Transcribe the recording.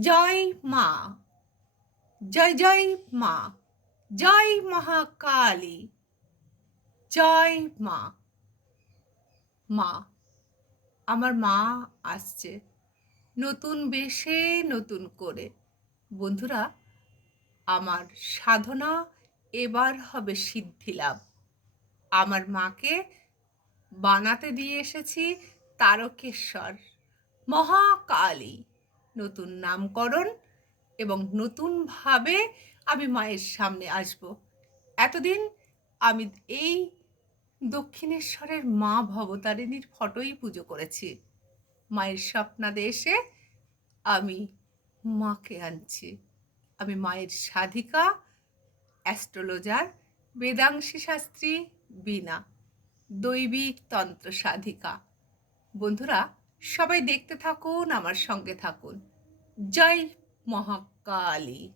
জয় মা, জয় জয় মা, জয় মহাকালী, জয় মা। মা, আমার মা আসছে নতুন বেশে, নতুন করে। বন্ধুরা, আমার সাধনা এবার হবে সিদ্ধি লাভ। আমার মাকে বানাতে দিয়ে এসেছি তারকেশ্বর, মহাকালী। নতুন নামকরণ এবং নতুনভাবে আমি মায়ের সামনে আসব। এতদিন আমি এই দক্ষিণেশ্বরের মা ভবতারিণীর ফটোই পুজো করেছি। মায়ের স্বপ্নাদে এসে আমি মাকে আনছি। আমি মায়ের সাধিকা, অ্যাস্ট্রোলজার, বেদাংশী শাস্ত্রী, বীণা, দৈবিক তন্ত্র সাধিকা। বন্ধুরা, সবাই দেখতে থাকুন, আমার সঙ্গে থাকুন। জয় মহাকালী।